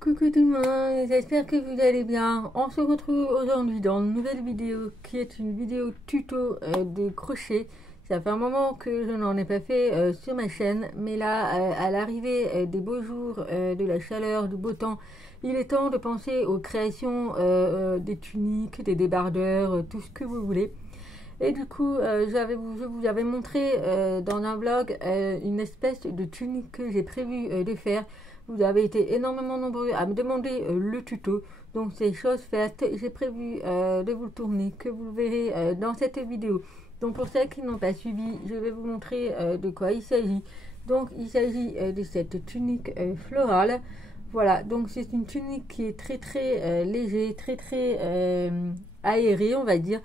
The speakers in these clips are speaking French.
Coucou tout le monde, j'espère que vous allez bien. On se retrouve aujourd'hui dans une nouvelle vidéo qui est une vidéo tuto de crochet. Ça fait un moment que je n'en ai pas fait sur ma chaîne, mais là, à l'arrivée des beaux jours, de la chaleur, du beau temps, il est temps de penser aux créations des tuniques, des débardeurs, tout ce que vous voulez. Et du coup, je vous avais montré dans un vlog une espèce de tunique que j'ai prévu de faire. Vous avez été énormément nombreux à me demander le tuto. Donc c'est chose faite. J'ai prévu de vous le tourner, que vous le verrez dans cette vidéo. Donc pour celles qui n'ont pas suivi, je vais vous montrer de quoi il s'agit. Donc il s'agit de cette tunique florale. Voilà, donc c'est une tunique qui est très léger, très aérée, on va dire.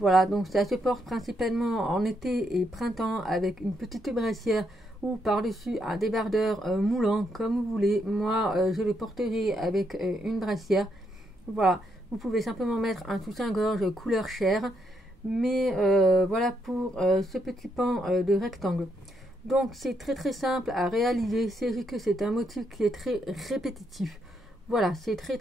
Voilà, donc ça se porte principalement en été et printemps avec une petite brassière ou par-dessus un débardeur moulant, comme vous voulez. Moi, je le porterai avec une brassière. Voilà, vous pouvez simplement mettre un soutien-gorge couleur chair. Mais voilà pour ce petit pan de rectangle. Donc c'est très simple à réaliser. C'est juste que c'est un motif qui est très répétitif. Voilà, c'est très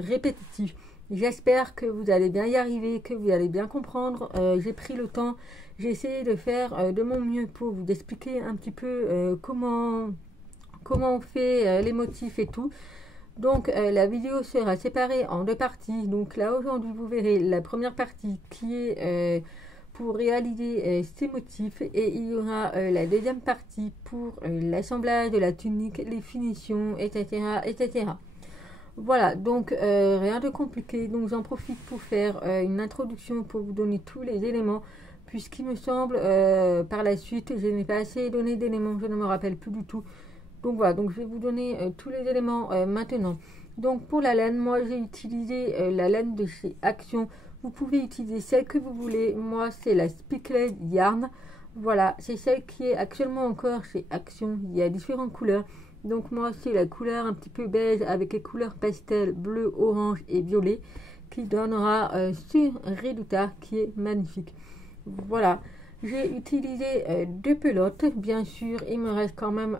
répétitif. J'espère que vous allez bien y arriver, que vous allez bien comprendre. J'ai pris le temps, j'ai essayé de faire de mon mieux pour vous expliquer un petit peu comment on fait les motifs et tout. Donc la vidéo sera séparée en deux parties. Donc là aujourd'hui vous verrez la première partie qui est pour réaliser ces motifs, et il y aura la deuxième partie pour l'assemblage de la tunique, les finitions, etc. Voilà, donc rien de compliqué. Donc j'en profite pour faire une introduction pour vous donner tous les éléments, puisqu'il me semble par la suite je n'ai pas assez donné d'éléments, je ne me rappelle plus du tout. Donc voilà, donc je vais vous donner tous les éléments maintenant. Donc pour la laine, moi j'ai utilisé la laine de chez Action. Vous pouvez utiliser celle que vous voulez. Moi c'est la Speechless Yarn. Voilà, c'est celle qui est actuellement encore chez Action. Il y a différentes couleurs. Donc moi c'est la couleur un petit peu beige avec les couleurs pastel, bleu, orange et violet, qui donnera ce résultat qui est magnifique. Voilà, j'ai utilisé deux pelotes. Bien sûr, il me reste quand même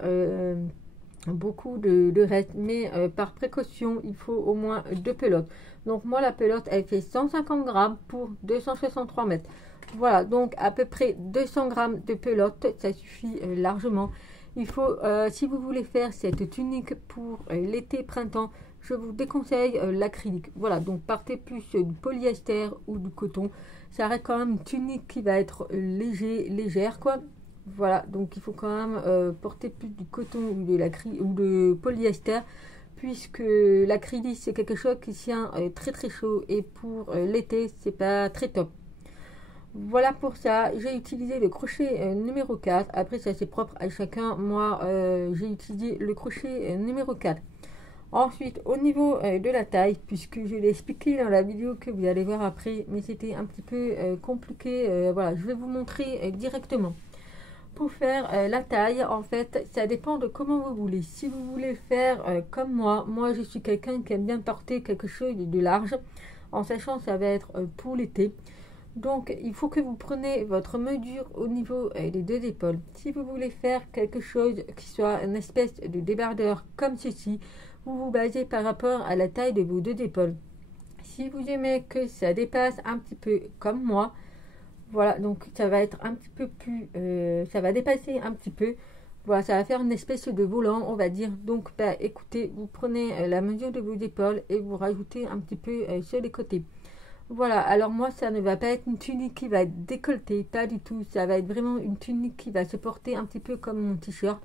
beaucoup de reste, mais par précaution, il faut au moins deux pelotes. Donc moi, la pelote, elle fait 150 grammes pour 263 mètres. Voilà, donc à peu près 200 grammes de pelote, ça suffit largement. Il faut, si vous voulez faire cette tunique pour l'été-printemps, je vous déconseille l'acrylique. Voilà, donc partez plus du polyester ou du coton. Ça reste quand même une tunique qui va être légère, quoi. Voilà, donc il faut quand même porter plus du coton ou de polyester, puisque l'acrylique c'est quelque chose qui tient très chaud, et pour l'été c'est pas très top. Voilà pour ça, j'ai utilisé le crochet numéro 4. Après ça c'est propre à chacun. Moi j'ai utilisé le crochet numéro 4. Ensuite, au niveau de la taille, puisque je l'ai expliqué dans la vidéo que vous allez voir après, mais c'était un petit peu compliqué, voilà, je vais vous montrer directement. Pour faire la taille, en fait, ça dépend de comment vous voulez. Si vous voulez faire comme moi je suis quelqu'un qui aime bien porter quelque chose de large, en sachant que ça va être pour l'été. Donc, il faut que vous preniez votre mesure au niveau des deux épaules. Si vous voulez faire quelque chose qui soit une espèce de débardeur comme ceci, vous vous basez par rapport à la taille de vos deux épaules. Si vous aimez que ça dépasse un petit peu comme moi, voilà, donc ça va être un petit peu plus, ça va dépasser un petit peu. Voilà, ça va faire une espèce de volant, on va dire. Donc, bah, écoutez, vous prenez la mesure de vos épaules et vous rajoutez un petit peu sur les côtés. Voilà, alors moi ça ne va pas être une tunique qui va être décolletée, pas du tout. Ça va être vraiment une tunique qui va se porter un petit peu comme mon t-shirt.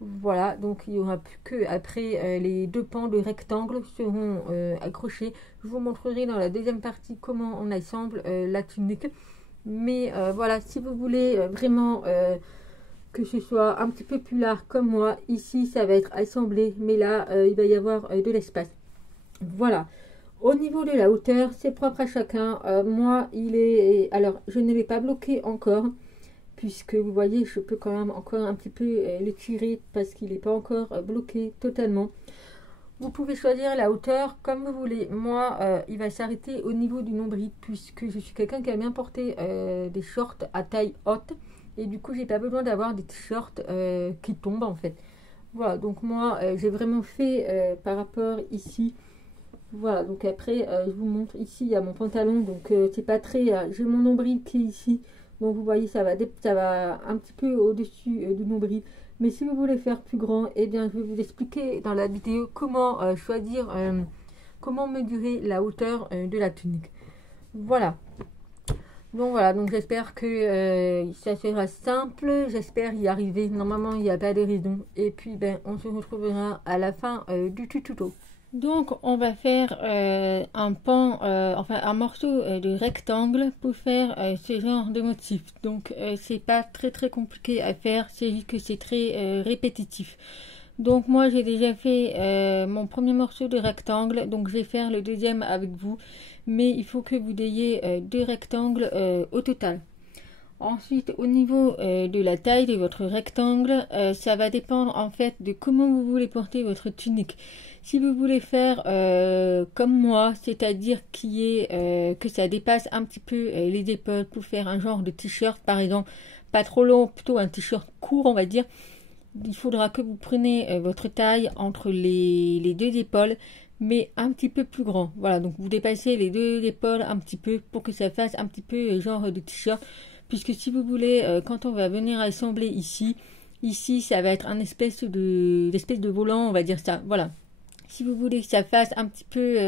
Voilà, donc il n'y aura plus que après les deux pans de rectangle seront accrochés. Je vous montrerai dans la deuxième partie comment on assemble la tunique. Mais voilà, si vous voulez vraiment que ce soit un petit peu plus large comme moi, ici ça va être assemblé, mais là il va y avoir de l'espace. Voilà. Au niveau de la hauteur, c'est propre à chacun. Moi, il est... Alors, je ne l'ai pas bloqué encore, puisque vous voyez, je peux quand même encore un petit peu le tirer, parce qu'il n'est pas encore bloqué totalement. Vous pouvez choisir la hauteur comme vous voulez. Moi, il va s'arrêter au niveau du nombril, puisque je suis quelqu'un qui a bien porté des shorts à taille haute. Et du coup, j'ai pas besoin d'avoir des t-shirts qui tombent, en fait. Voilà, donc moi j'ai vraiment fait par rapport ici. Voilà, donc après je vous montre ici, il y a mon pantalon, donc c'est pas très... j'ai mon nombril qui est ici, donc vous voyez ça va un petit peu au-dessus du nombril. Mais si vous voulez faire plus grand, eh bien je vais vous expliquer dans la vidéo comment choisir, comment mesurer la hauteur de la tunique. Voilà. Donc voilà, donc j'espère que ça sera simple, j'espère y arriver. Normalement, il n'y a pas de raison. Et puis, ben, on se retrouvera à la fin du tuto. Donc, on va faire un pan, enfin un morceau de rectangle pour faire ce genre de motif. Donc, c'est pas très compliqué à faire, c'est juste que c'est très répétitif. Donc, moi, j'ai déjà fait mon premier morceau de rectangle, donc je vais faire le deuxième avec vous. Mais il faut que vous ayez deux rectangles au total. Ensuite, au niveau de la taille de votre rectangle, ça va dépendre en fait de comment vous voulez porter votre tunique. Si vous voulez faire comme moi, c'est-à-dire que ça dépasse un petit peu les épaules pour faire un genre de t-shirt par exemple, pas trop long, plutôt un t-shirt court on va dire, il faudra que vous preniez votre taille entre les deux épaules, mais un petit peu plus grand. Voilà, donc vous dépassez les deux épaules un petit peu pour que ça fasse un petit peu genre de t-shirt. Puisque si vous voulez, quand on va venir assembler ici, ça va être un espèce de volant, on va dire ça. Voilà. Si vous voulez que ça fasse un petit peu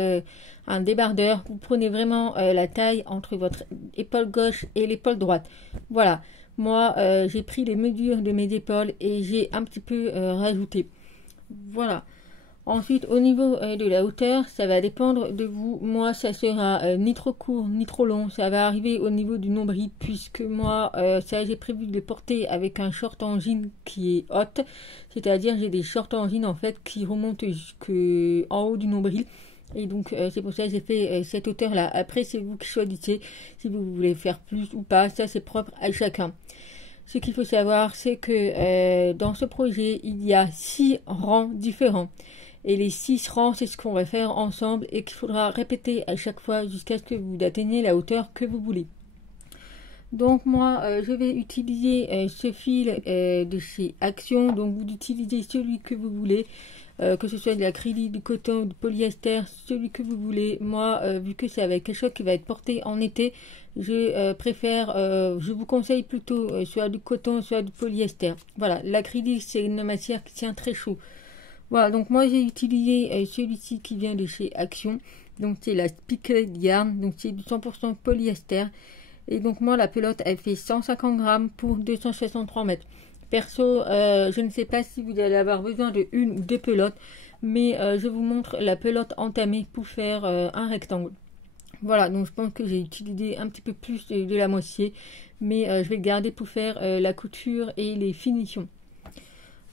un débardeur, vous prenez vraiment la taille entre votre épaule gauche et l'épaule droite. Voilà. Moi, j'ai pris les mesures de mes épaules et j'ai un petit peu rajouté. Voilà. Ensuite, au niveau de la hauteur, ça va dépendre de vous. Moi, ça sera ni trop court, ni trop long. Ça va arriver au niveau du nombril, puisque moi, ça j'ai prévu de le porter avec un short en jean qui est haute. C'est-à-dire, j'ai des shorts en jean, en fait, qui remontent jusqu'en haut du nombril. Et donc, c'est pour ça que j'ai fait cette hauteur-là. Après, c'est vous qui choisissez si vous voulez faire plus ou pas. Ça, c'est propre à chacun. Ce qu'il faut savoir, c'est que dans ce projet, il y a 6 rangs différents. Et les 6 rangs, c'est ce qu'on va faire ensemble et qu'il faudra répéter à chaque fois jusqu'à ce que vous atteigniez la hauteur que vous voulez. Donc moi, je vais utiliser ce fil de chez Action. Donc vous utilisez celui que vous voulez, que ce soit de l'acrylique, du coton, du polyester, celui que vous voulez. Moi, vu que c'est avec quelque chose qui va être porté en été, je vous conseille plutôt soit du coton, soit du polyester. Voilà, l'acrylique, c'est une matière qui tient très chaud. Voilà, donc moi j'ai utilisé celui-ci qui vient de chez Action. Donc c'est la Spickled Yarn, donc c'est du 100% polyester. Et donc moi la pelote elle fait 150 grammes pour 263 mètres. Perso, je ne sais pas si vous allez avoir besoin de une ou deux pelotes, mais je vous montre la pelote entamée pour faire un rectangle. Voilà, donc je pense que j'ai utilisé un petit peu plus de la moitié, mais je vais le garder pour faire la couture et les finitions.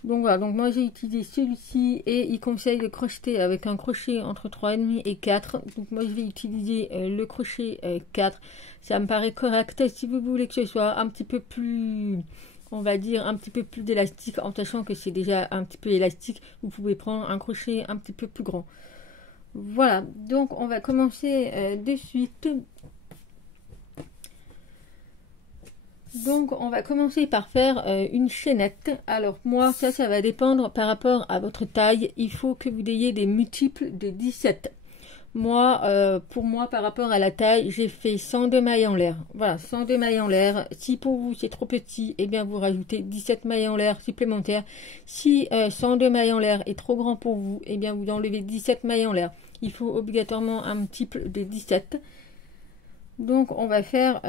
Donc voilà, donc moi j'ai utilisé celui-ci et il conseille de crocheter avec un crochet entre 3,5 et 4. Donc moi je vais utiliser le crochet 4. Ça me paraît correct. Si vous voulez que ce soit un petit peu plus, on va dire un petit peu plus d'élastique, en sachant que c'est déjà un petit peu élastique, vous pouvez prendre un crochet un petit peu plus grand. Voilà, donc on va commencer de suite. Donc on va commencer par faire une chaînette. Alors moi ça va dépendre par rapport à votre taille. Il faut que vous ayez des multiples de 17. Moi, pour moi par rapport à la taille, j'ai fait 102 mailles en l'air. Voilà, 102 mailles en l'air. Si pour vous c'est trop petit, eh bien vous rajoutez 17 mailles en l'air supplémentaires. Si 102 mailles en l'air est trop grand pour vous, eh bien vous enlevez 17 mailles en l'air. Il faut obligatoirement un multiple de 17. Donc on va faire,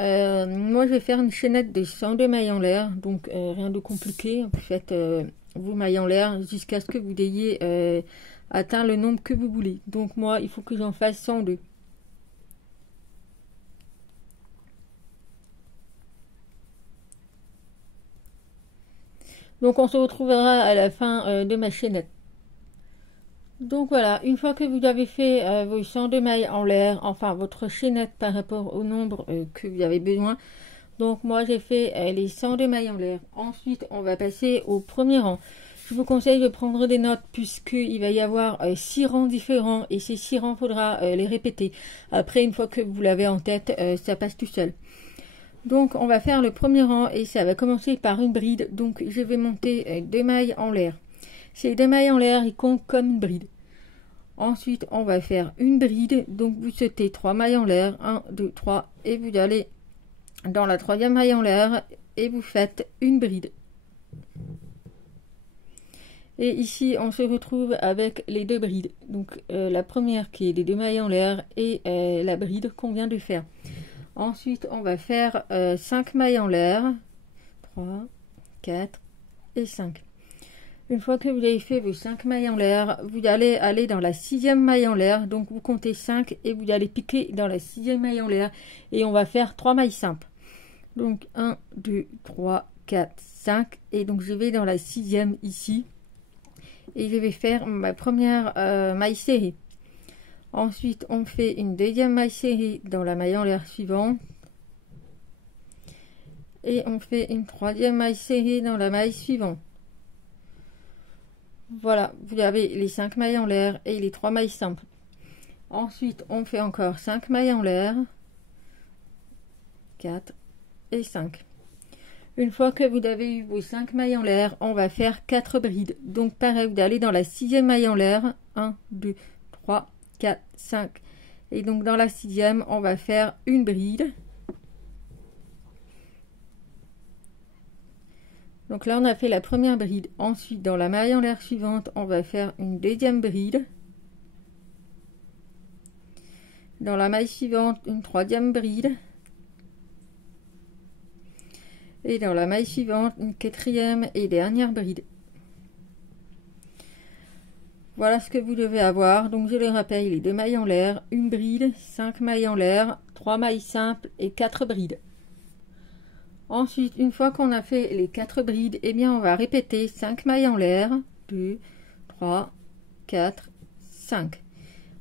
moi je vais faire une chaînette de 102 mailles en l'air, donc rien de compliqué, vous faites vos mailles en l'air jusqu'à ce que vous ayez atteint le nombre que vous voulez. Donc moi il faut que j'en fasse 102. Donc on se retrouvera à la fin de ma chaînette. Donc voilà, une fois que vous avez fait vos 102 mailles en l'air, enfin votre chaînette par rapport au nombre que vous avez besoin, donc moi j'ai fait les 102 mailles en l'air. Ensuite on va passer au premier rang. Je vous conseille de prendre des notes puisqu'il va y avoir 6 rangs différents et ces 6 rangs, il faudra les répéter. Après, une fois que vous l'avez en tête, ça passe tout seul. Donc on va faire le premier rang et ça va commencer par une bride. Donc je vais monter 2 mailles en l'air. Ces 2 mailles en l'air, ils comptent comme une bride. Ensuite, on va faire une bride. Donc, vous sautez 3 mailles en l'air. 1, 2, 3. Et vous allez dans la 3e maille en l'air et vous faites une bride. Et ici, on se retrouve avec les 2 brides. Donc, la première qui est les 2 mailles en l'air et la bride qu'on vient de faire. Ensuite, on va faire 5 mailles en l'air. 3, 4 et 5. Une fois que vous avez fait vos 5 mailles en l'air, vous allez aller dans la 6e maille en l'air. Donc, vous comptez 5 et vous allez piquer dans la 6e maille en l'air. Et on va faire 3 mailles simples. Donc, 1, 2, 3, 4, 5. Et donc, je vais dans la 6e ici. Et je vais faire ma première maille serrée. Ensuite, on fait une 2e maille serrée dans la maille en l'air suivante. Et on fait une 3e maille serrée dans la maille suivante. Voilà, vous avez les 5 mailles en l'air et les 3 mailles simples. Ensuite, on fait encore 5 mailles en l'air. 4 et 5. Une fois que vous avez eu vos 5 mailles en l'air, on va faire 4 brides. Donc pareil, vous allez dans la 6e maille en l'air. 1, 2, 3, 4, 5. Et donc dans la 6e, on va faire une bride. Donc là, on a fait la première bride. Ensuite, dans la maille en l'air suivante, on va faire une 2e bride. Dans la maille suivante, une 3e bride. Et dans la maille suivante, une 4e et dernière bride. Voilà ce que vous devez avoir. Donc je le rappelle, les 2 mailles en l'air, une bride, 5 mailles en l'air, 3 mailles simples et 4 brides. Ensuite, une fois qu'on a fait les 4 brides, eh bien on va répéter 5 mailles en l'air, 2, 3, 4, 5.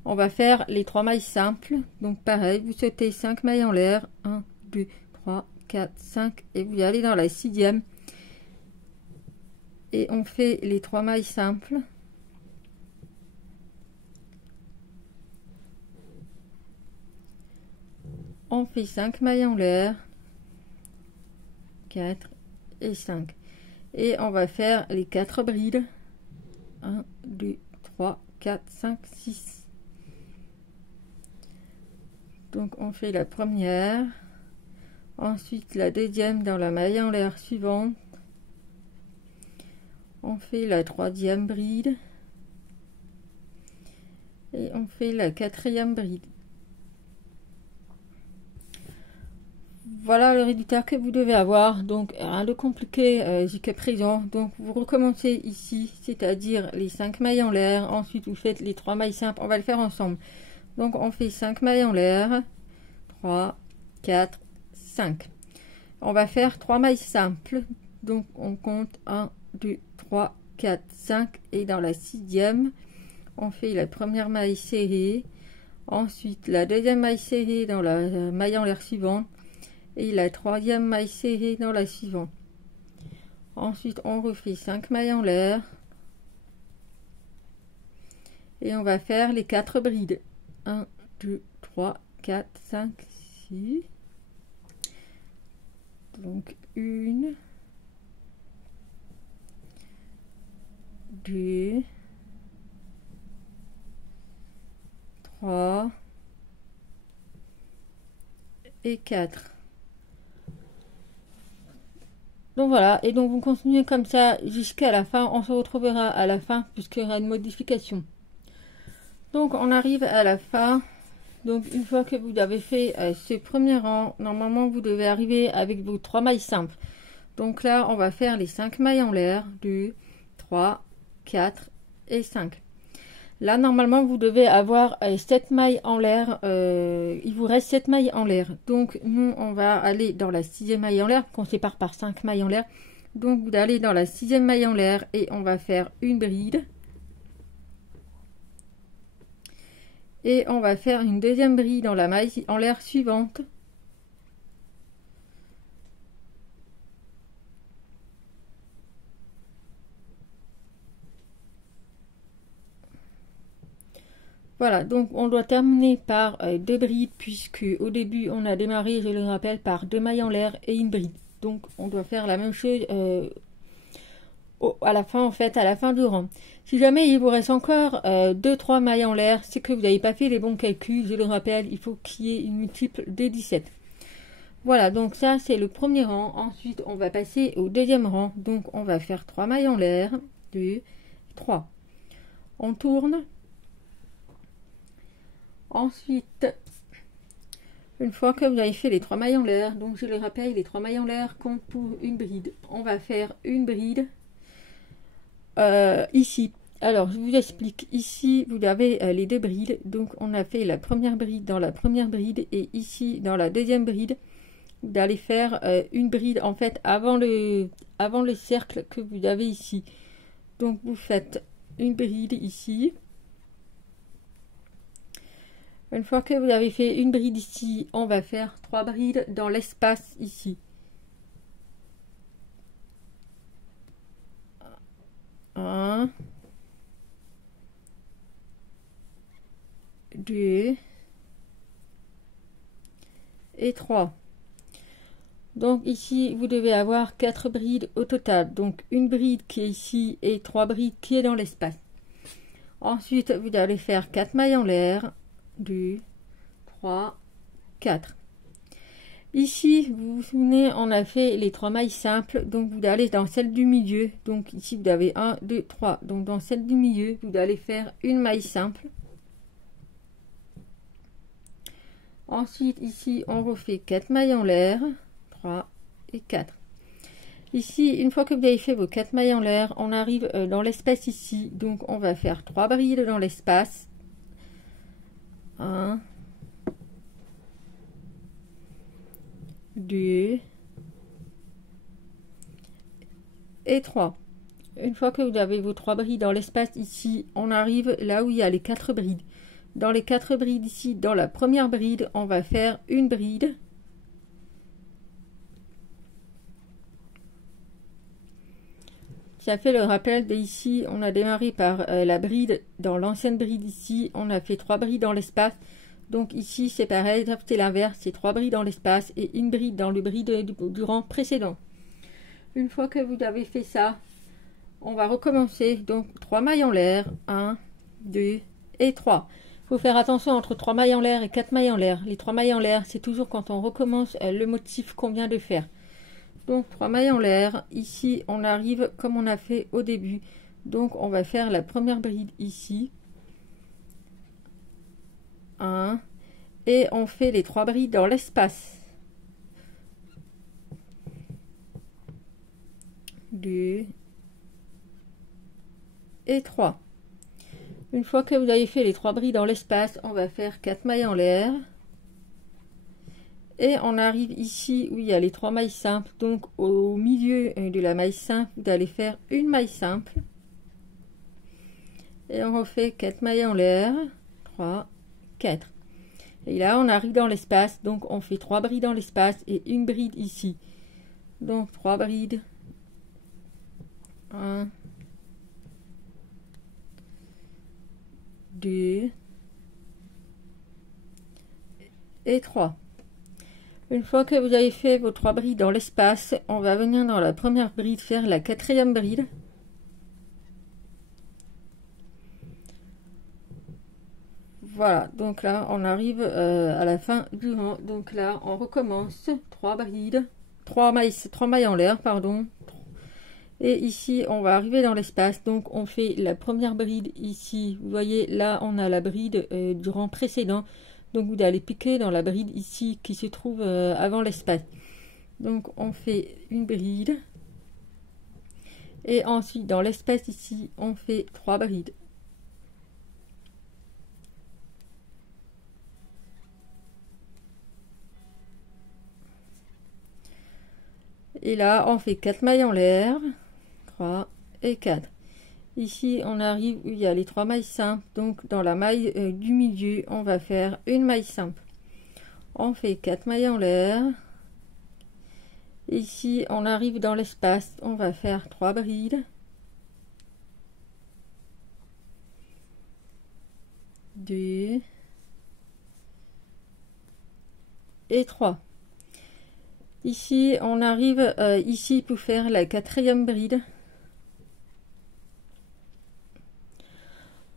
On va faire les 3 mailles simples. Donc pareil, vous sautez 5 mailles en l'air, 1, 2, 3, 4, 5 et vous allez dans la 6e et on fait les 3 mailles simples. On fait 5 mailles en l'air, 4 et 5 et on va faire les 4 brides. 1, 2, 3, 4, 5, 6. Donc on fait la première. Ensuite, la 2e dans la maille en l'air suivante. On fait la 3e bride. Et on fait la 4e bride. Voilà le résultat que vous devez avoir. Donc, rien de compliqué jusqu'à présent. Donc, vous recommencez ici, c'est-à-dire les 5 mailles en l'air. Ensuite, vous faites les 3 mailles simples. On va le faire ensemble. Donc, on fait 5 mailles en l'air. 3, 4, 5. On va faire 3 mailles simples. Donc on compte 1, 2, 3, 4, 5 et dans la 6e, on fait la première maille serrée. Ensuite la 2e maille serrée dans la maille en l'air suivante et la 3e maille serrée dans la suivante. Ensuite on refait 5 mailles en l'air et on va faire les 4 brides. 1, 2, 3, 4, 5, 6. Donc 1, 2, 3 et 4. Donc voilà, et donc vous continuez comme ça jusqu'à la fin. On se retrouvera à la fin puisqu'il y aura une modification. Donc on arrive à la fin. Donc une fois que vous avez fait ce premier rang, normalement vous devez arriver avec vos 3 mailles simples. Donc là on va faire les 5 mailles en l'air, 2, 3, 4 et 5. Là normalement vous devez avoir 7 mailles en l'air, il vous reste 7 mailles en l'air. Donc nous on va aller dans la 6e maille en l'air, qu'on sépare par 5 mailles en l'air. Donc vous allez dans la 6e maille en l'air et on va faire une bride. Et on va faire une 2e bride dans la maille en l'air suivante. Voilà, donc on doit terminer par 2 brides puisque au début on a démarré, je le rappelle, par 2 mailles en l'air et une bride. Donc on doit faire la même chose à la fin, en fait, à la fin du rang. Si jamais il vous reste encore 2-3 mailles en l'air, c'est que vous n'avez pas fait les bons calculs. Je le rappelle, il faut qu'il y ait une multiple de 17. Voilà, donc ça c'est le premier rang. Ensuite, on va passer au deuxième rang. Donc, on va faire 3 mailles en l'air. 2, 3. On tourne. Ensuite, une fois que vous avez fait les 3 mailles en l'air, donc je le rappelle, les 3 mailles en l'air comptent pour une bride. On va faire une bride ici. Alors, je vous explique. Ici, vous avez les deux brides. Donc, on a fait la première bride dans la première bride et ici, dans la deuxième bride, vous allez faire une bride en fait avant le cercle que vous avez ici. Donc, vous faites une bride ici. Une fois que vous avez fait une bride ici, on va faire 3 brides dans l'espace ici. 1, 2 et 3. Donc ici, vous devez avoir 4 brides au total. Donc une bride qui est ici et 3 brides qui est dans l'espace. Ensuite, vous allez faire 4 mailles en l'air. 2, 3, 4. Ici, vous vous souvenez, on a fait les 3 mailles simples. Donc vous allez dans celle du milieu. Donc ici, vous avez 1, 2, 3. Donc dans celle du milieu, vous allez faire une maille simple. Ensuite, ici, on refait 4 mailles en l'air. 3 et 4. Ici, une fois que vous avez fait vos 4 mailles en l'air, on arrive dans l'espace ici. Donc, on va faire 3 brides dans l'espace. 1, 2 et 3. Une fois que vous avez vos 3 brides dans l'espace ici, on arrive là où il y a les 4 brides. Dans les 4 brides ici, dans la première bride, on va faire une bride. Ça fait le rappel d'ici, on a démarré par la bride dans l'ancienne bride ici, on a fait 3 brides dans l'espace. Donc ici c'est pareil, c'est l'inverse, c'est 3 brides dans l'espace et une bride dans le bride du rang précédent. Une fois que vous avez fait ça, on va recommencer. Donc 3 mailles en l'air, 1, 2 et 3. Il faut faire attention entre 3 mailles en l'air et 4 mailles en l'air. Les 3 mailles en l'air, c'est toujours quand on recommence le motif qu'on vient de faire. Donc 3 mailles en l'air, ici on arrive comme on a fait au début. Donc on va faire la première bride ici. 1 et on fait les 3 brides dans l'espace. 2 et 3. Une fois que vous avez fait les 3 brides dans l'espace, on va faire 4 mailles en l'air. Et on arrive ici où il y a les 3 mailles simples. Donc au milieu de la maille simple, vous allez faire une maille simple. Et on refait 4 mailles en l'air. 3, 4. Et là on arrive dans l'espace. Donc on fait 3 brides dans l'espace et une bride ici. Donc 3 brides. 1, 2 et 3. Une fois que vous avez fait vos 3 brides dans l'espace, on va venir dans la première bride faire la 4e bride. Voilà, donc là on arrive à la fin du rang. Donc là on recommence 3 brides, 3 mailles en l'air, pardon. Et ici on va arriver dans l'espace. Donc on fait la première bride ici. Vous voyez là on a la bride du rang précédent. Donc vous allez piquer dans la bride ici qui se trouve avant l'espace. Donc on fait une bride. Et ensuite dans l'espace ici, on fait 3 brides. Et là on fait 4 mailles en l'air. 3 et 4. Ici on arrive où il y a les 3 mailles simples. Donc dans la maille du milieu, on va faire une maille simple. On fait 4 mailles en l'air. Ici on arrive dans l'espace, on va faire 3 brides. 2 et 3. Ici on arrive ici pour faire la 4e bride.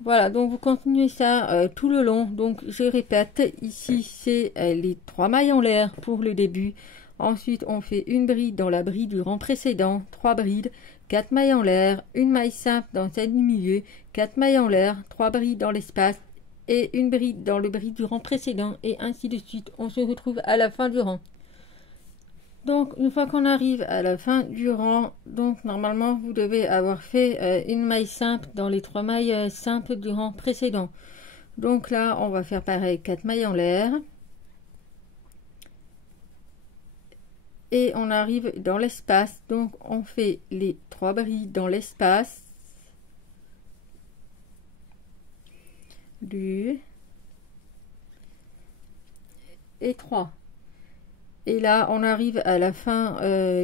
Voilà, donc vous continuez ça tout le long. Donc je répète, ici c'est les 3 mailles en l'air pour le début. Ensuite on fait une bride dans la bride du rang précédent, 3 brides, 4 mailles en l'air, une maille simple dans celle du milieu, 4 mailles en l'air, 3 brides dans l'espace et une bride dans le bride du rang précédent, et ainsi de suite. On se retrouve à la fin du rang. Donc une fois qu'on arrive à la fin du rang, donc normalement vous devez avoir fait une maille simple dans les 3 mailles simples du rang précédent. Donc là on va faire pareil, 4 mailles en l'air, et on arrive dans l'espace. Donc on fait les 3 brides dans l'espace, 2 et 3. Et là on arrive à la fin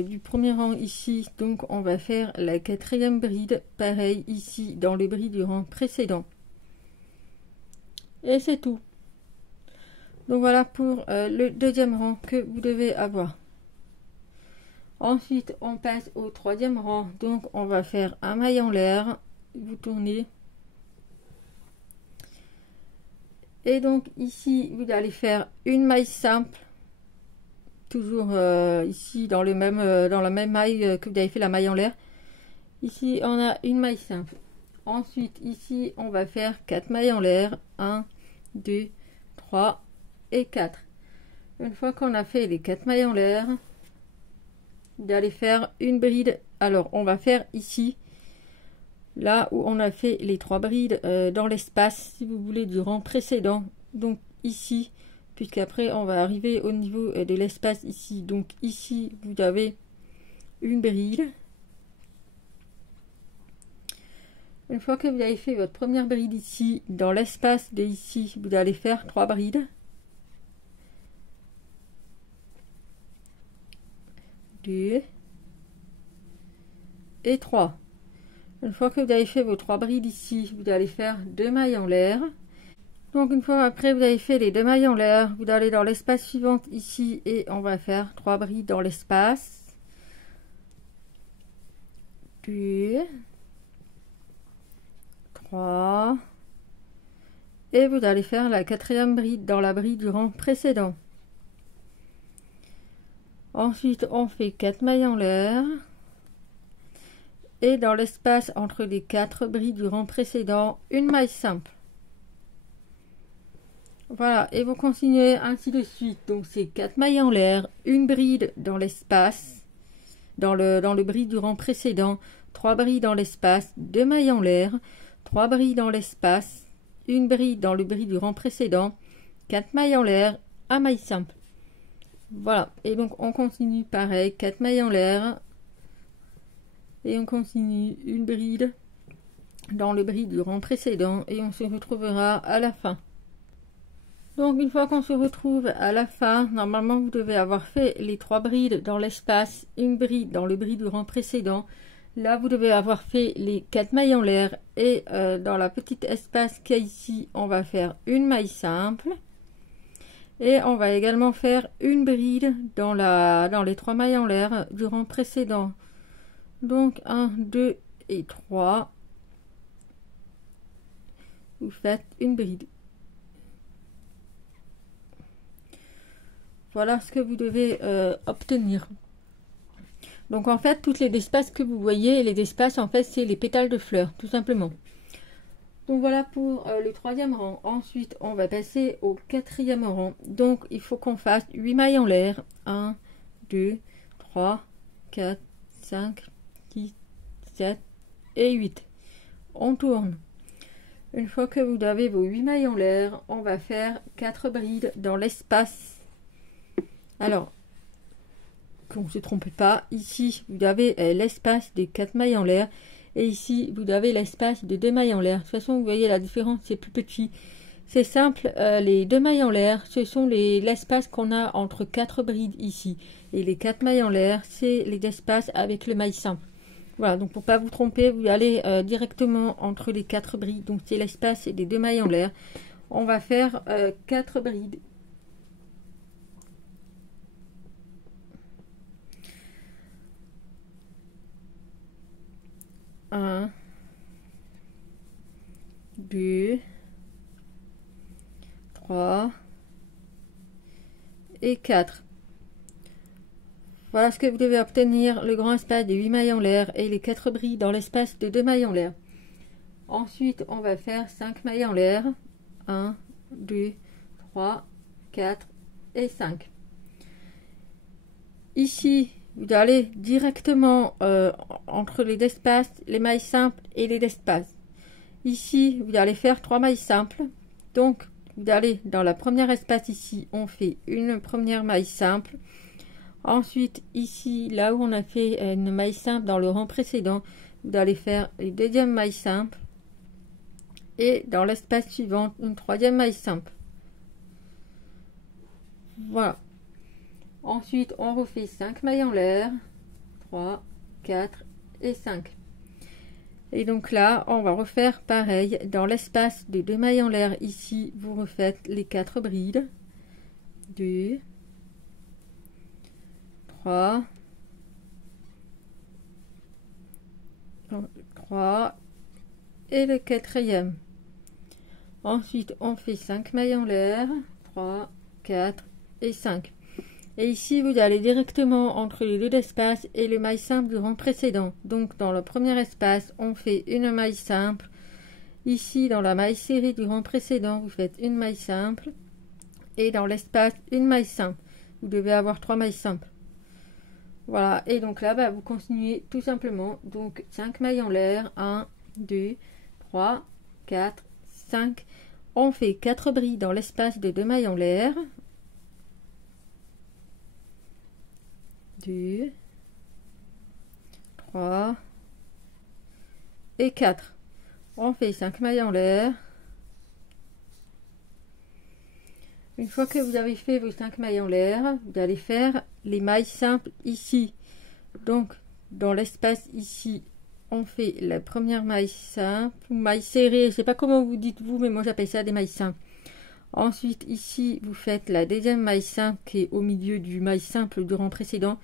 du premier rang ici. Donc on va faire la 4e bride pareil ici dans les brides du rang précédent, et c'est tout. Donc voilà pour le 2e rang que vous devez avoir. Ensuite on passe au 3e rang. Donc on va faire un maille en l'air, vous tournez, et donc ici vous allez faire une maille simple, toujours ici dans le même dans la même maille que vous avez fait la maille en l'air. Ici on a une maille simple. Ensuite ici on va faire 4 mailles en l'air, 1 2 3 et 4. Une fois qu'on a fait les 4 mailles en l'air, vous allez faire une bride. Alors on va faire ici, là où on a fait les 3 brides dans l'espace, si vous voulez, du rang précédent. Donc ici, puisqu'après on va arriver au niveau de l'espace ici. Donc ici vous avez une bride. Une fois que vous avez fait votre première bride ici, dans l'espace de ici, vous allez faire 3 brides. 2 et 3. Une fois que vous avez fait vos 3 brides ici, vous allez faire 2 mailles en l'air. Donc une fois après vous avez fait les 2 mailles en l'air, vous allez dans l'espace suivant ici et on va faire 3 brides dans l'espace. 2 3 et vous allez faire la 4e bride dans la bride du rang précédent. Ensuite on fait 4 mailles en l'air, et dans l'espace entre les 4 brides du rang précédent, une maille simple. Voilà, et vous continuez ainsi de suite. Donc c'est 4 mailles en l'air, une bride dans l'espace, dans le bride du rang précédent, 3 brides dans l'espace, 2 mailles en l'air, 3 brides dans l'espace, une bride dans le bride du rang précédent, 4 mailles en l'air, un maille simple. Voilà, et donc on continue pareil, 4 mailles en l'air, et on continue une bride dans le bride du rang précédent, et on se retrouvera à la fin. Donc une fois qu'on se retrouve à la fin, normalement vous devez avoir fait les 3 brides dans l'espace, une bride dans le bride du rang précédent. Là vous devez avoir fait les 4 mailles en l'air, et dans la petite espace qu'il y a ici, on va faire une maille simple. Et on va également faire une bride dans les 3 mailles en l'air du rang précédent. Donc 1, 2 et 3. Vous faites une bride. Voilà ce que vous devez obtenir. Donc en fait, tous les espaces que vous voyez, les espaces en fait c'est les pétales de fleurs, tout simplement. Donc voilà pour le 3e rang. Ensuite, on va passer au 4e rang. Donc il faut qu'on fasse 8 mailles en l'air. 1, 2, 3, 4, 5, 6, 7 et 8. On tourne. Une fois que vous avez vos 8 mailles en l'air, on va faire 4 brides dans l'espace. Alors, qu'on ne se trompe pas, ici vous avez l'espace des 4 mailles en l'air, et ici vous avez l'espace de 2 mailles en l'air. De toute façon vous voyez la différence, c'est plus petit. C'est simple, les 2 mailles en l'air ce sont l'espace qu'on a entre 4 brides ici, et les 4 mailles en l'air c'est les espaces avec le maille simple. Voilà, donc pour pas vous tromper, vous allez directement entre les 4 brides, donc c'est l'espace des 2 mailles en l'air. On va faire 4 brides. 1, 2, 3 et 4. Voilà ce que vous devez obtenir, le grand espace de 8 mailles en l'air et les 4 brides dans l'espace de 2 mailles en l'air. Ensuite, on va faire 5 mailles en l'air. 1, 2, 3, 4 et 5. Ici, vous allez directement entre les espaces, les mailles simples et les espaces. Ici, vous allez faire 3 mailles simples. Donc, vous allez dans la première espace ici, on fait une première maille simple. Ensuite, ici, là où on a fait une maille simple dans le rang précédent, vous allez faire une deuxième maille simple. Et dans l'espace suivant, une troisième maille simple. Voilà. Ensuite, on refait 5 mailles en l'air. 3, 4 et 5. Et donc là, on va refaire pareil. Dans l'espace de 2 mailles en l'air, ici, vous refaites les 4 brides. 2, 3, 3 et le quatrième. Ensuite, on fait 5 mailles en l'air. 3, 4 et 5. Et ici, vous allez directement entre les deux espaces et le maille simple du rang précédent. Donc, dans le premier espace, on fait une maille simple. Ici, dans la maille serrée du rang précédent, vous faites une maille simple. Et dans l'espace, une maille simple. Vous devez avoir 3 mailles simples. Voilà. Et donc là, bah, vous continuez tout simplement. Donc, 5 mailles en l'air. 1, 2, 3, 4, 5. On fait 4 brides dans l'espace de 2 mailles en l'air. 2, 3 et 4. On fait 5 mailles en l'air. Une fois que vous avez fait vos 5 mailles en l'air, vous allez faire les mailles simples ici. Donc, dans l'espace ici, on fait la première maille simple, ou maille serrée, je ne sais pas comment vous dites vous, mais moi j'appelle ça des mailles simples. Ensuite, ici, vous faites la deuxième maille simple qui est au milieu du maille simple du rang précédent.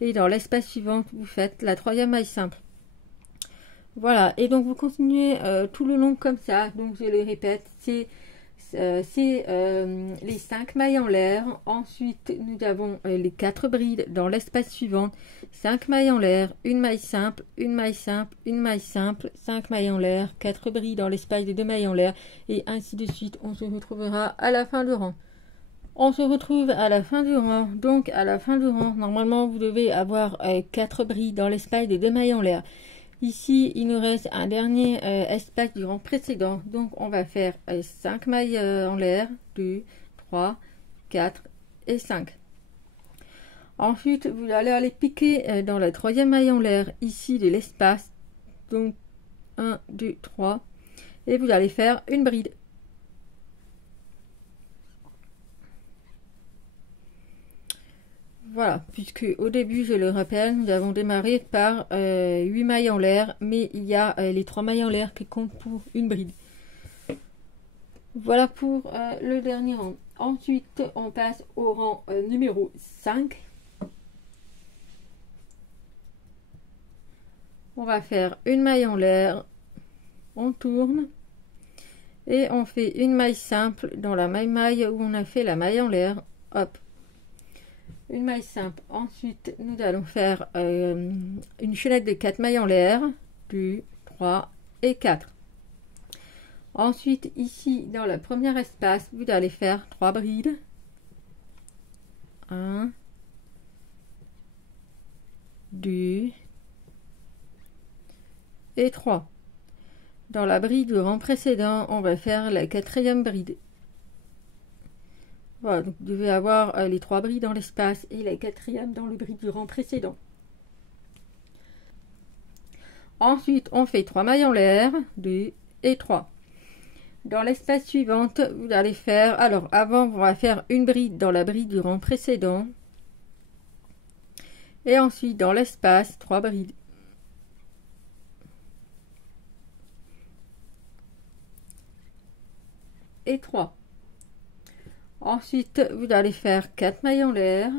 Et dans l'espace suivant, vous faites la troisième maille simple. Voilà, et donc vous continuez tout le long comme ça. Donc je le répète, c'est les 5 mailles en l'air. Ensuite, nous avons les 4 brides dans l'espace suivant. 5 mailles en l'air, une maille simple, une maille simple, une maille simple, 5 mailles en l'air, 4 brides dans l'espace de 2 mailles en l'air, et ainsi de suite. On se retrouvera à la fin du rang. On se retrouve à la fin du rang. Donc à la fin du rang, normalement vous devez avoir 4 brides dans l'espace de 2 mailles en l'air. Ici, il nous reste un dernier espace du rang précédent. Donc, on va faire 5 mailles en l'air. 2, 3, 4 et 5. Ensuite, vous allez aller piquer dans la troisième maille en l'air, ici de l'espace. Donc, 1, 2, 3. Et vous allez faire une bride. Voilà, puisque au début, je le rappelle, nous avons démarré par 8 mailles en l'air, mais il y a les 3 mailles en l'air qui comptent pour une bride. Voilà pour le dernier rang. Ensuite, on passe au rang numéro 5. On va faire une maille en l'air, on tourne, et on fait une maille simple dans la même maille où on a fait la maille en l'air. Hop. Une maille simple. Ensuite, nous allons faire une chaînette de 4 mailles en l'air. 2, 3 et 4. Ensuite, ici, dans le premier espace, vous allez faire 3 brides. 1, 2 et 3. Dans la bride du rang précédent, on va faire la quatrième bride. Voilà, donc vous devez avoir les 3 brides dans l'espace et la quatrième dans le bride du rang précédent. Ensuite, on fait 3 mailles en l'air, 2 et 3. Dans l'espace suivante, vous allez faire, alors avant, on va faire une bride dans la bride du rang précédent. Et ensuite, dans l'espace, 3 brides. Et 3. Ensuite, vous allez faire 4 mailles en l'air.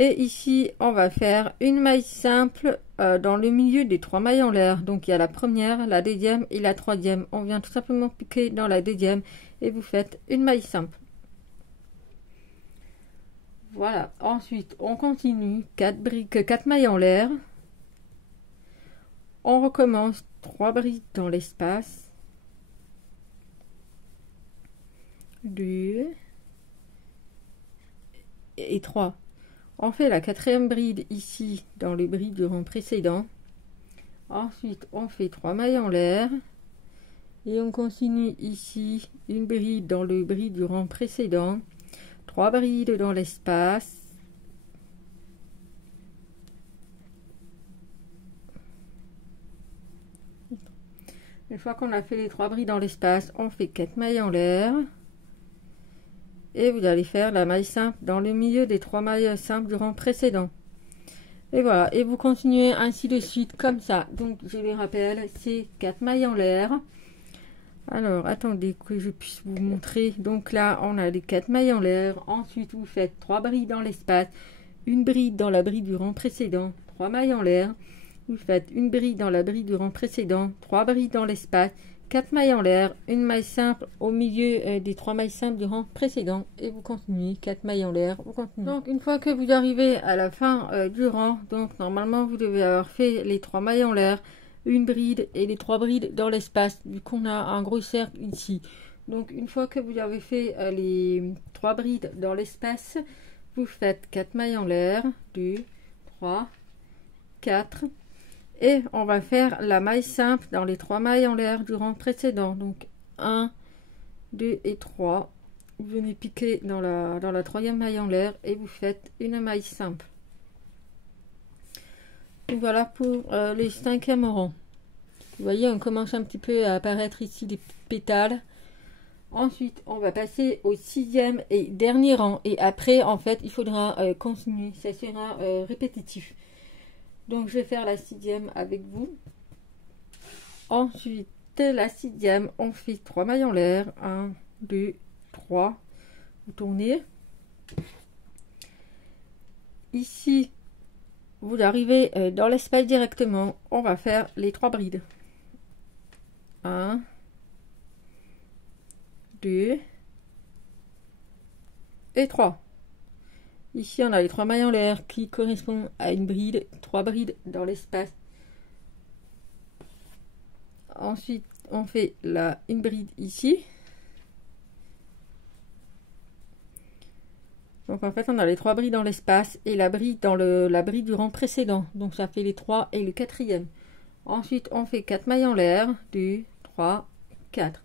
Et ici, on va faire une maille simple dans le milieu des 3 mailles en l'air. Donc il y a la première, la deuxième et la troisième. On vient tout simplement piquer dans la deuxième et vous faites une maille simple. Voilà, ensuite on continue 4 mailles en l'air. On recommence 3 brides dans l'espace. 2 et 3. On fait la 4e bride ici dans le bride du rang précédent. Ensuite on fait 3 mailles en l'air et on continue ici une bride dans le bride du rang précédent, 3 brides dans l'espace. Une fois qu'on a fait les 3 brides dans l'espace, on fait 4 mailles en l'air. Et vous allez faire la maille simple dans le milieu des 3 mailles simples du rang précédent. Et voilà, et vous continuez ainsi de suite comme ça. Donc je les rappelle, c'est 4 mailles en l'air. Alors attendez que je puisse vous montrer. Donc là on a les 4 mailles en l'air. Ensuite vous faites 3 brides dans l'espace, une bride dans la bride du rang précédent, 3 mailles en l'air. Vous faites une bride dans la bride du rang précédent, 3 brides dans l'espace, 4 mailles en l'air, une maille simple au milieu des 3 mailles simples du rang précédent et vous continuez 4 mailles en l'air. Vous continuez. Donc une fois que vous arrivez à la fin du rang, donc normalement vous devez avoir fait les 3 mailles en l'air, une bride et les 3 brides dans l'espace, vu qu'on a un gros cercle ici. Donc une fois que vous avez fait les 3 brides dans l'espace, vous faites 4 mailles en l'air, 2, 3, 4. Et on va faire la maille simple dans les 3 mailles en l'air du rang précédent. Donc 1, 2 et 3. Vous venez piquer dans la 3e maille en l'air et vous faites une maille simple. Donc voilà pour les 5e rang. Vous voyez, on commence un petit peu à apparaître ici des pétales. Ensuite, on va passer au 6e et dernier rang. Et après, en fait, il faudra continuer. Ça sera répétitif. Donc je vais faire la 6e avec vous. Ensuite la 6e, on fait 3 mailles en l'air, 1, 2, 3, vous tournez. Ici vous arrivez dans l'espace directement, on va faire les 3 brides. 1, 2 et 3. Ici, on a les 3 mailles en l'air qui correspondent à une bride, 3 brides dans l'espace. Ensuite, on fait une bride ici. Donc, en fait, on a les 3 brides dans l'espace et la bride dans la bride du rang précédent. Donc, ça fait les 3 et le 4e. Ensuite, on fait 4 mailles en l'air. 2, 3, 4.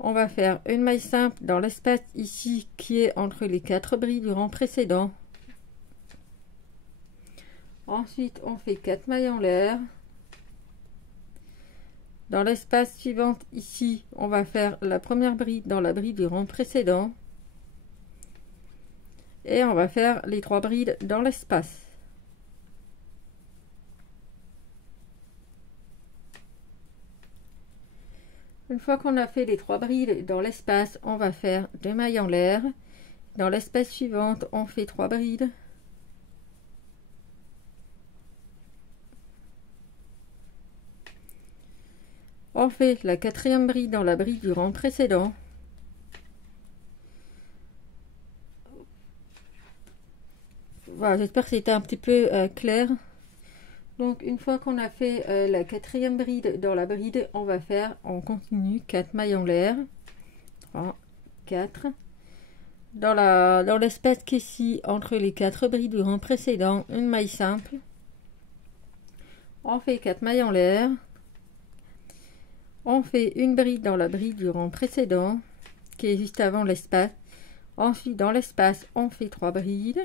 On va faire une maille simple dans l'espace ici qui est entre les 4 brides du rang précédent. Ensuite, on fait 4 mailles en l'air. Dans l'espace suivant ici, on va faire la première bride dans la bride du rang précédent. Et on va faire les 3 brides dans l'espace. Une fois qu'on a fait les 3 brides dans l'espace, on va faire 2 mailles en l'air. Dans l'espace suivante, on fait 3 brides. On fait la 4e bride dans la bride du rang précédent. Voilà, j'espère que c'était un petit peu clair. Donc une fois qu'on a fait la 4e bride dans la bride, on continue 4 mailles en l'air. 3, 4. Dans l'espace qui est ici, entre les 4 brides du rang précédent, une maille simple. On fait 4 mailles en l'air. On fait une bride dans la bride du rang précédent, qui est juste avant l'espace. Ensuite, dans l'espace, on fait 3 brides.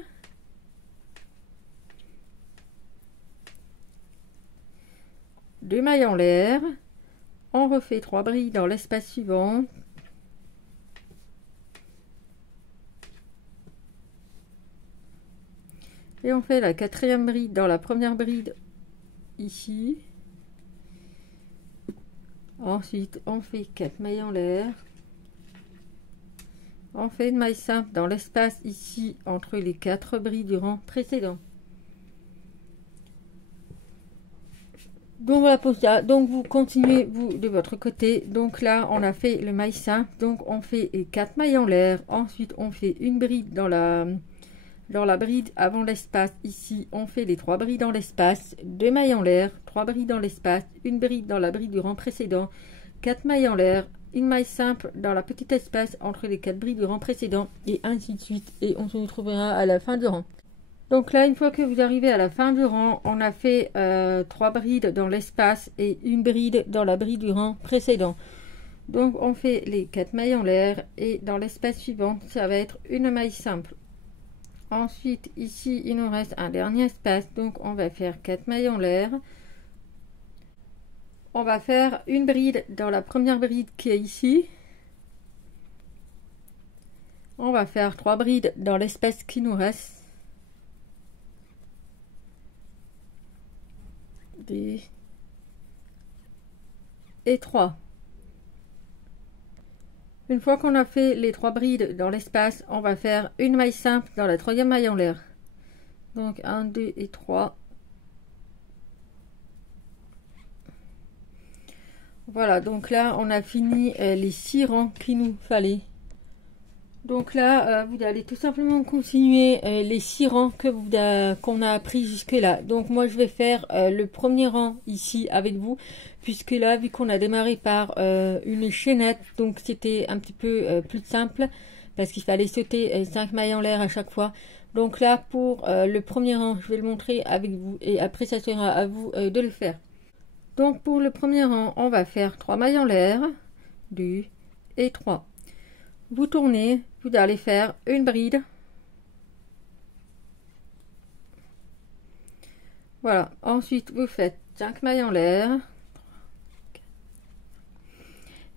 Deux mailles en l'air, on refait 3 brides dans l'espace suivant, et on fait la 4e bride dans la première bride ici. Ensuite on fait 4 mailles en l'air, On fait une maille simple dans l'espace ici entre les 4 brides du rang précédent. Donc voilà pour ça. Donc vous continuez vous de votre côté. Donc là on a fait le maille simple. Donc on fait 4 mailles en l'air. Ensuite on fait une bride dans la bride avant l'espace. Ici on fait les 3 brides dans l'espace, 2 mailles en l'air, 3 brides dans l'espace, une bride dans la bride du rang précédent, 4 mailles en l'air, une maille simple dans la petite espace entre les 4 brides du rang précédent, et ainsi de suite. Et on se retrouvera à la fin du rang. Donc là, une fois que vous arrivez à la fin du rang, on a fait 3 brides dans l'espace et une bride dans la bride du rang précédent. Donc on fait les 4 mailles en l'air, et dans l'espace suivant, ça va être une maille simple. Ensuite, ici, il nous reste un dernier espace, donc on va faire 4 mailles en l'air. On va faire une bride dans la première bride qui est ici. On va faire 3 brides dans l'espace qui nous reste. Et 3. Une fois qu'on a fait les 3 brides dans l'espace, on va faire une maille simple dans la 3e maille en l'air. Donc 1, 2 et 3. Voilà, donc là on a fini les 6 rangs qu'il nous fallait. Donc là vous allez tout simplement continuer les 6 rangs qu'on a appris jusque là. Donc moi je vais faire le premier rang ici avec vous, puisque là vu qu'on a démarré par une chaînette, donc c'était un petit peu plus simple parce qu'il fallait sauter 5 mailles en l'air à chaque fois. Donc là pour le premier rang je vais le montrer avec vous, et après ça sera à vous de le faire. Donc pour le premier rang on va faire 3 mailles en l'air, 2 et 3. Vous tournez, vous allez faire une bride. Voilà, ensuite vous faites 5 mailles en l'air.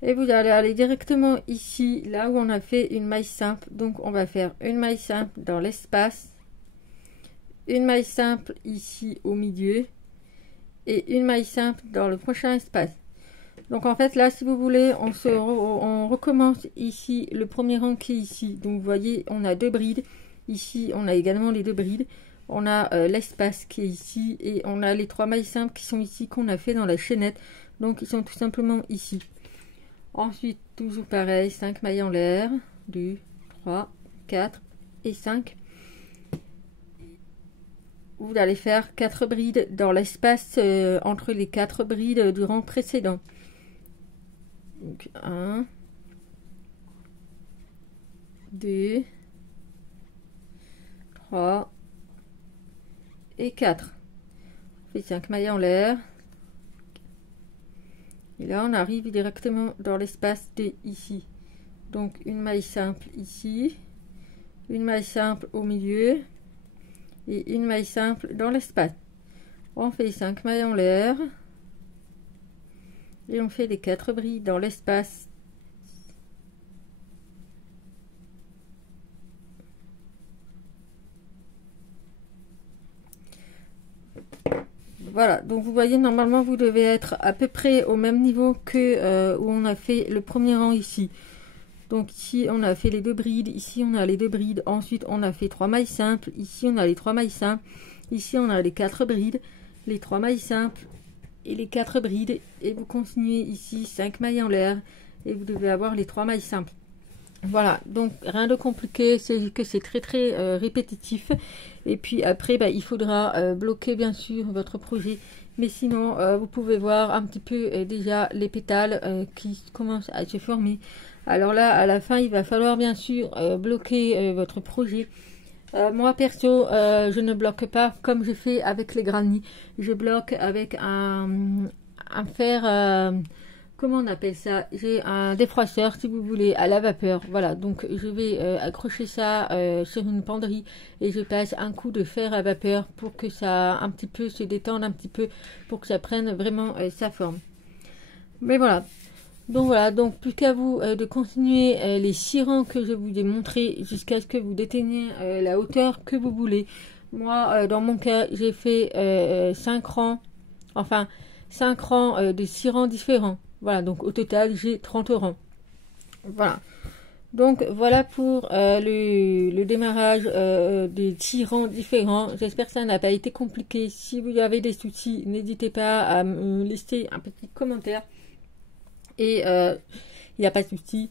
Et vous allez aller directement ici, là où on a fait une maille simple. Donc on va faire une maille simple dans l'espace, une maille simple ici au milieu, et une maille simple dans le prochain espace. Donc en fait là si vous voulez on recommence ici le premier rang qui est ici. Donc vous voyez on a 2 brides, ici on a également les 2 brides, on a l'espace qui est ici, et on a les 3 mailles simples qui sont ici qu'on a fait dans la chaînette, donc ils sont tout simplement ici. Ensuite toujours pareil, 5 mailles en l'air, 2, 3, 4 et 5. Vous allez faire 4 brides dans l'espace entre les 4 brides du rang précédent. Donc 1, 2, 3 et 4. On fait 5 mailles en l'air. Et là on arrive directement dans l'espace de ici. Donc une maille simple ici, une maille simple au milieu et une maille simple dans l'espace. On fait 5 mailles en l'air. Et on fait les 4 brides dans l'espace. Voilà, donc vous voyez normalement vous devez être à peu près au même niveau que où on a fait le premier rang ici. Donc ici on a fait les 2 brides, ici on a les 2 brides, ensuite on a fait 3 mailles simples, ici on a les 3 mailles simples, ici on a les 4 brides, les 3 mailles simples et les 4 brides, et vous continuez ici 5 mailles en l'air, et vous devez avoir les 3 mailles simples. Voilà, donc rien de compliqué, c'est que c'est très répétitif. Et puis après il faudra bloquer bien sûr votre projet, mais sinon vous pouvez voir un petit peu déjà les pétales qui commencent à se former. Alors là à la fin il va falloir bien sûr bloquer votre projet. Moi perso je ne bloque pas comme je fais avec les granits, je bloque avec un fer, comment on appelle ça, j'ai un défroisseur si vous voulez, à la vapeur. Voilà, donc je vais accrocher ça sur une penderie, et je passe un coup de fer à vapeur pour que ça un petit peu se détende un petit peu, pour que ça prenne vraiment sa forme. Mais voilà, donc plus qu'à vous de continuer les 6 rangs que je vous ai montré jusqu'à ce que vous déteigniez la hauteur que vous voulez. Moi dans mon cas j'ai fait 5 rangs, enfin 5 rangs de 6 rangs différents. Voilà, donc au total j'ai 30 rangs. Voilà, Donc voilà pour le démarrage des 6 rangs différents. J'espère que ça n'a pas été compliqué. Si vous avez des soucis, n'hésitez pas à me laisser un petit commentaire. Et il n'y a pas de souci.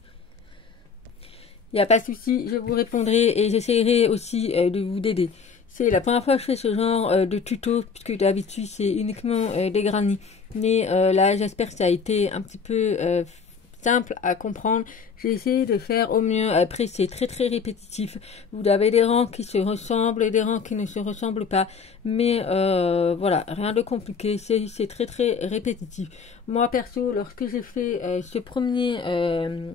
Il n'y a pas de souci, je vous répondrai et j'essaierai aussi de vous aider. C'est la première fois que je fais ce genre de tuto, puisque d'habitude c'est uniquement des granits. Mais là, j'espère que ça a été un petit peu simple à comprendre. J'ai essayé de faire au mieux. Après, c'est très répétitif. Vous avez des rangs qui se ressemblent et des rangs qui ne se ressemblent pas. Mais voilà, rien de compliqué. C'est très répétitif. Moi, perso, lorsque j'ai fait ce premier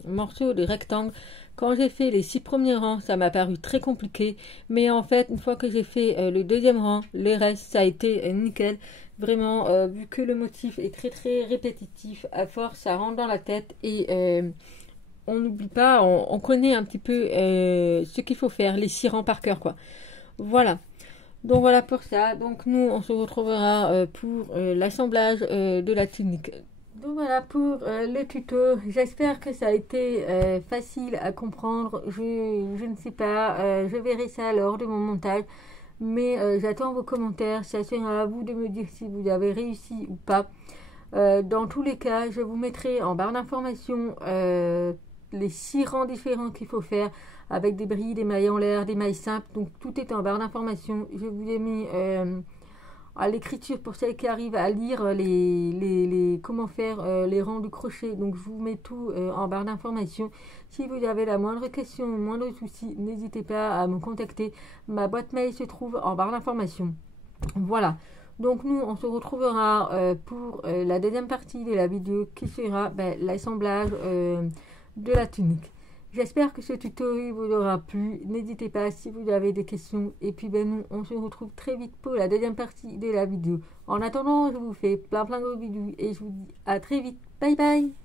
morceau de rectangle, quand j'ai fait les 6 premiers rangs, ça m'a paru très compliqué. Mais en fait, une fois que j'ai fait le deuxième rang, le reste, ça a été nickel. Vraiment, vu que le motif est très répétitif, à force, ça rentre dans la tête. Et on n'oublie pas, on connaît un petit peu ce qu'il faut faire, les 6 rangs par cœur, quoi. Voilà. Donc voilà pour ça. Donc nous, on se retrouvera pour l'assemblage de la tunique. Donc voilà pour le tuto. J'espère que ça a été facile à comprendre. Je ne sais pas. Je verrai ça lors de mon montage. Mais j'attends vos commentaires. Ça sera à vous de me dire si vous avez réussi ou pas. Dans tous les cas, je vous mettrai en barre d'informations les 6 rangs différents qu'il faut faire avec des brilles, des mailles en l'air, des mailles simples. Donc tout est en barre d'informations. Je vous ai mis à l'écriture pour celles qui arrivent à lire comment faire les rangs du crochet. Donc je vous mets tout en barre d'informations. Si vous avez la moindre question, moindre souci, n'hésitez pas à me contacter. Ma boîte mail se trouve en barre d'informations. Voilà. Donc nous, on se retrouvera pour la deuxième partie de la vidéo qui sera l'assemblage de la tunique. J'espère que ce tuto vous aura plu. N'hésitez pas si vous avez des questions. Et puis nous, on se retrouve très vite pour la deuxième partie de la vidéo. En attendant, je vous fais plein de gros bisous et je vous dis à très vite. Bye bye.